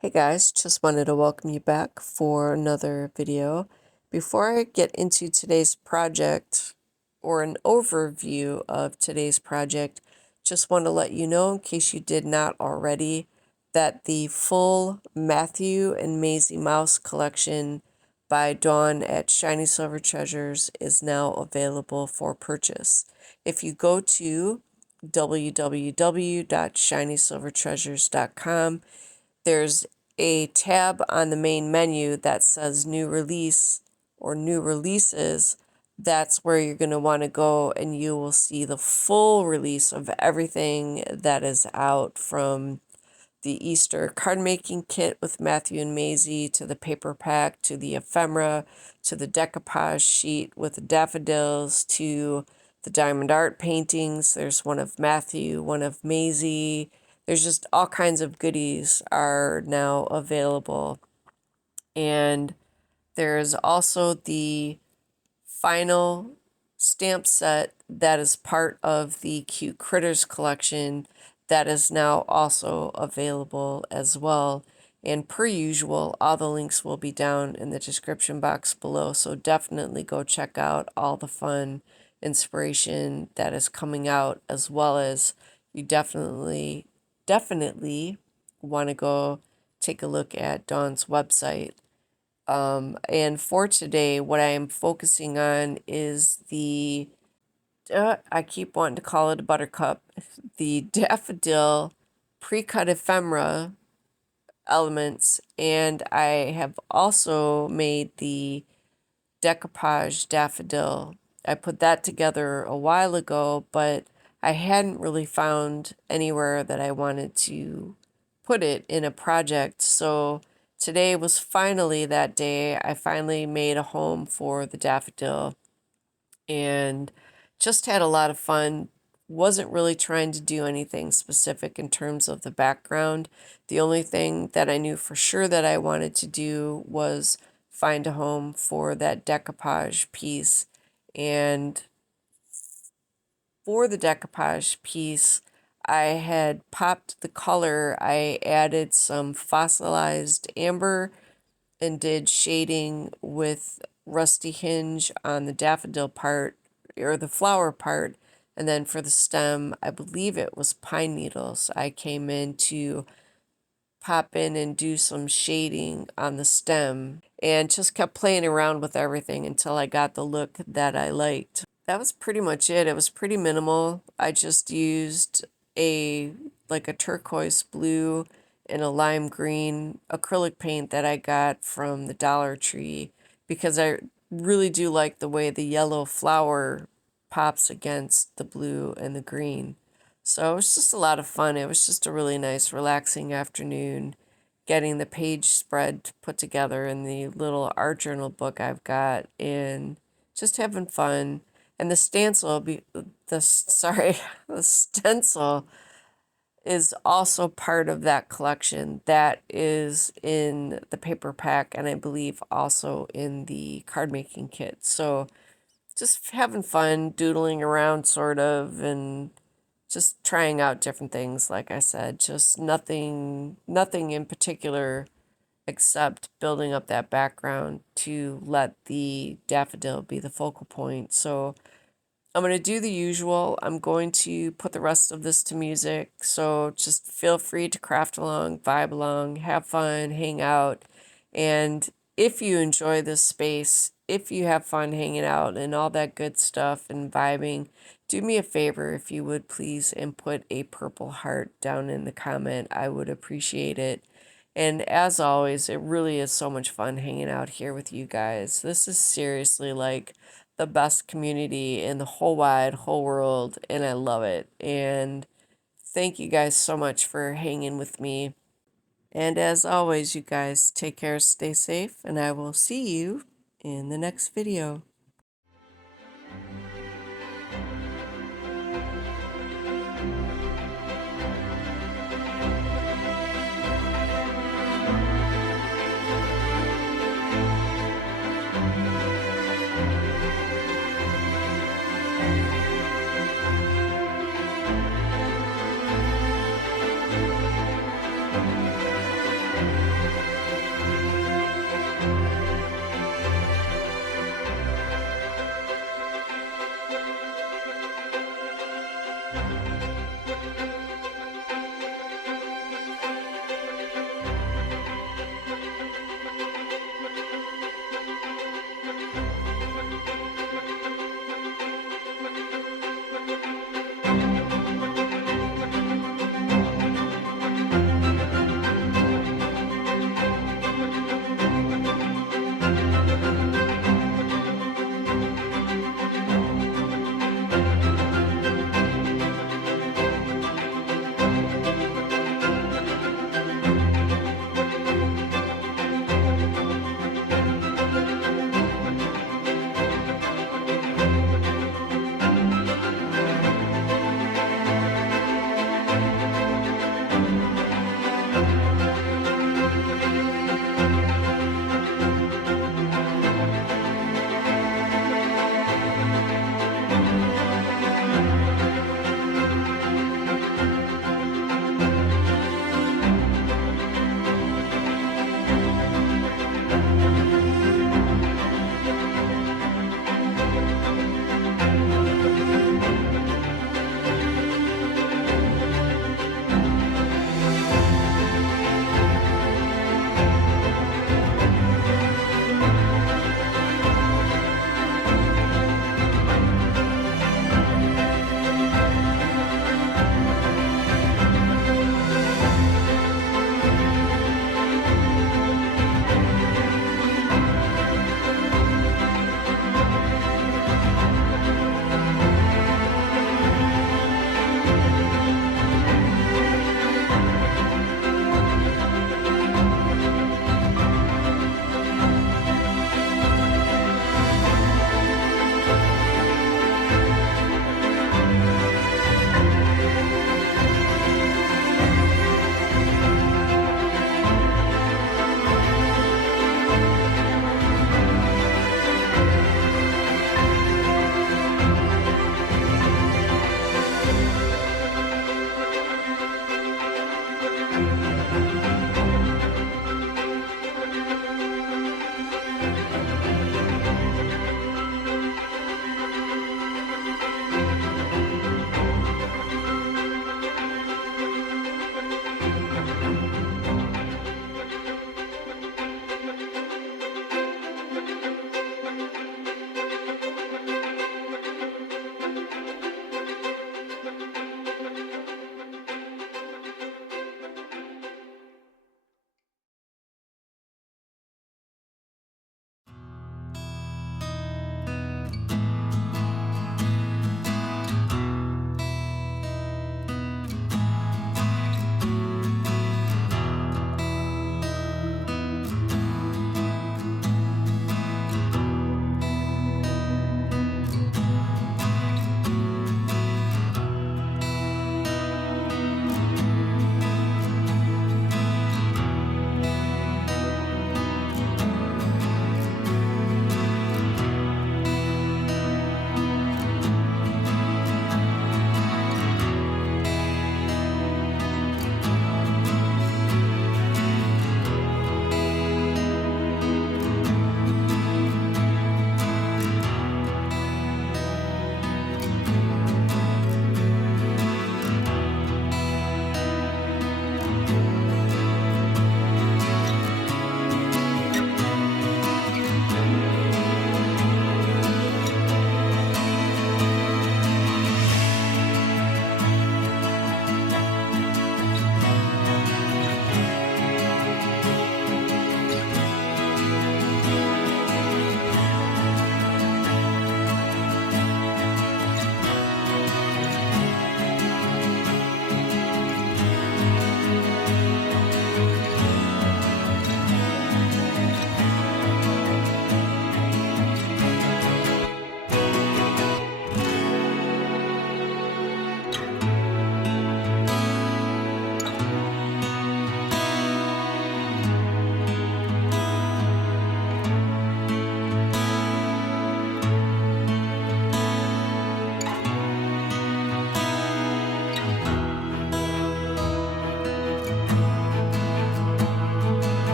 Hey guys, just wanted to welcome you back for another video. Before I get into today's project or an overview of today's project, just want to let you know, in case you did not already, that the full Matthew and Maisy Mouse collection by Dawn at Shiny Silver Treasures is now available for purchase. If you go to www.shinysilvertreasures.com, there's a tab on the main menu that says new release or new releases. That's where you're going to want to go, and you will see the full release of everything that is out, from the Easter card making kit with Matthew and Maisy, to the paper pack, to the ephemera, to the decoupage sheet with the daffodils, to the diamond art paintings. There's one of Matthew, one of Maisy. There's just all kinds of goodies are now available. And there's also the final stamp set that is part of the Cute Critters collection that is now also available as well. And per usual, all the links will be down in the description box below, so definitely go check out all the fun inspiration that is coming out, as well as you definitely want to go take a look at Dawn's website. And for today, what I am focusing on is the, I keep wanting to call it a buttercup, the daffodil pre-cut ephemera elements, and I have also made the decoupage daffodil. I put that together a while ago, but I hadn't really found anywhere that I wanted to put it in a project. So today was finally that day. I finally made a home for the daffodil and just had a lot of fun. Wasn't really trying to do anything specific in terms of the background. The only thing that I knew for sure that I wanted to do was find a home for that decoupage piece. And for the decoupage piece, I had popped the color. I added some fossilized amber and did shading with rusty hinge on the daffodil part, or the flower part. And then for the stem, I believe it was pine needles. I came in to pop in and do some shading on the stem and just kept playing around with everything until I got the look that I liked. That was pretty much it. It was pretty minimal. I just used a turquoise blue and a lime green acrylic paint that I got from the Dollar Tree, because I really do like the way the yellow flower pops against the blue and the green. So it was just a lot of fun. It was just a really nice, relaxing afternoon, getting the page spread put together in the little art journal book I've got, and just having fun. And the stencil, the stencil is also part of that collection. That is in the paper pack, and I believe also in the card making kit. So just having fun, doodling around sort of, and just trying out different things. Like I said, just nothing in particular, except building up that background to let the daffodil be the focal point. So I'm going to do the usual. I'm going to put the rest of this to music, so just feel free to craft along, vibe along, have fun, hang out. And if you enjoy this space, if you have fun hanging out and all that good stuff and vibing, do me a favor, if you would please, and put a purple heart down in the comment. I would appreciate it. And as always, it really is so much fun hanging out here with you guys. This is seriously like the best community in the whole world, and I love it. And thank you guys so much for hanging with me. And as always, you guys take care, stay safe, and I will see you in the next video.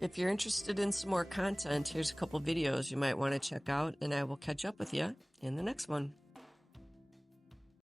If you're interested in some more content, here's a couple videos you might want to check out, and I will catch up with you in the next one.